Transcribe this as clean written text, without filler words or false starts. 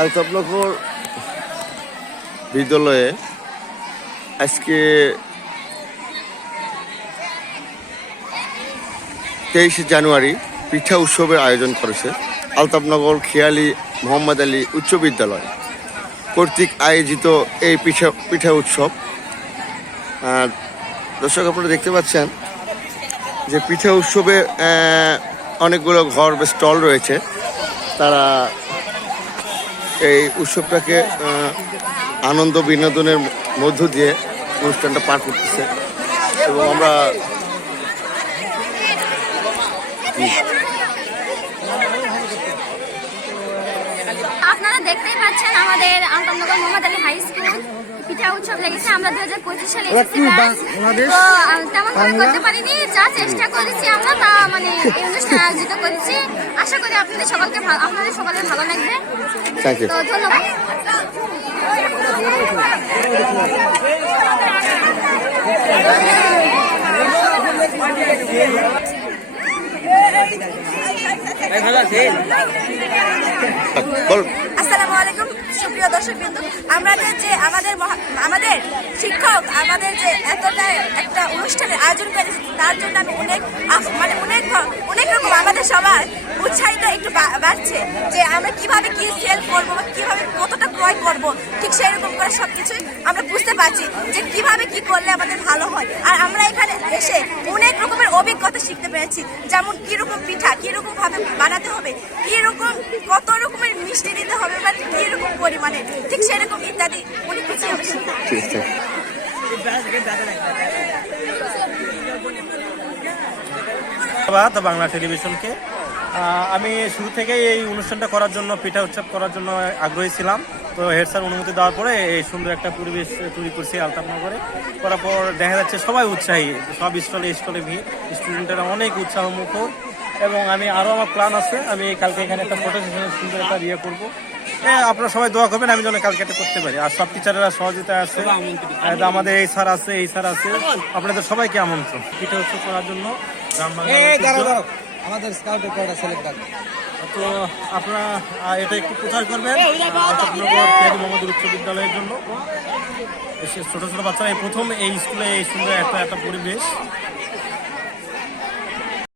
আলতাফনগর বিদ্যালয়ে আজকে 23 জানুয়ারি পিঠা উৎসবের আয়োজন করেছে আলতাফনগর খেয়ালি মোহাম্মদ আলী উচ্চ বিদ্যালয় কর্তৃক আয়োজিত এই পিঠা উৎসব। আর দর্শক আপনারা দেখতে পাচ্ছেন যে পিঠা উৎসবে অনেকগুলো ঘর বা স্টল রয়েছে, তারা এই উৎসবটাকে আনন্দ বিনোদনের মধ্য দিয়ে অনুষ্ঠানটা পার করতেছে। এবং আমরা আপনারা দেখতেই পাচ্ছেন আমাদের আলতাফনগর মোহাম্মদ আলী হাই স্কুল পিঠা উৎসব লেগেছে। আমরা 2025 সালে এসেছি, তো তেমন ভাবে করতে পারিনি, যা চেষ্টা করেছি আমরা তা মানে এই অনুষ্ঠান আয়োজিত করেছি। আশা করি আপনাদের সকলের ভালো লাগবে। তো ধন্যবাদ। আসসালামু আলাইকুম সুপ্রিয় দর্শকবৃন্দ, আমাদের শিক্ষক আমাদের যে এতটা একটা অনুষ্ঠানের আয়োজন করেছে তার জন্য আমি অনেক রকম আমাদের সবার উৎসাহিত একটু বাড়ছে যে আমরা কিভাবে কি সেল করবো বা কিভাবে কতটা ক্রয় করব, ঠিক সেরকম করে সবকিছুই আমরা বুঝতে পারছি যে কিভাবে কি করলে আমাদের ভালো হয়। আর আমরা এখানে এসে অনেক রকমের অভিজ্ঞতা শিখতে পেরেছি, যেমন কিরকম পিঠা কিরকম ভাবে বানাতে হবে, কিরকম কত রকমের মিষ্টি দিতে হবে বা কিরকম পরিমাণে, ঠিক সেরকম ইত্যাদি অনেক কিছু আমি শিখতে। ধন্যবাদ বাংলা টেলিভিশনকে। আমি শুরু থেকেই এই অনুষ্ঠানটা করার জন্য, পিঠা উৎসব করার জন্য আগ্রহী ছিলাম। তো হেড স্যার অনুমতি দেওয়ার পরে এই সুন্দর একটা পরিবেশ তৈরি করছি আলতাফনগরে। করার পর দেখা যাচ্ছে সবাই উৎসাহী, সব স্টলে ভিড়, স্টুডেন্টেরা অনেক উৎসাহ মুখর। এবং আমি আরও আমার প্ল্যান আছে, আমি কালকে এখানে একটা ফটো সেশনের সুন্দর একটা ইয়ে করবো। আপনারা সবাই দোয়া করবেন আমি যেন কালকে এটা করতে পারি। আর সব টিচাররা সহযোগিতা আছে, আমাদের এই স্যার আছে, আপনাদের সবাইকে আমন্ত্রণ পিঠা উৎসব করার জন্য। আমাদের স্কাউটের কয়টা সিলেক্ট থাকবে, তো আপনারা এটা একটু প্রচার করবেন আলতাফনগর খেয়ালি মোহাম্মদ উচ্চ বিদ্যালয়ের জন্য। ছোট ছোট বাচ্চারা প্রথম এই স্কুলে এই সুন্দর একটা পরিবেশ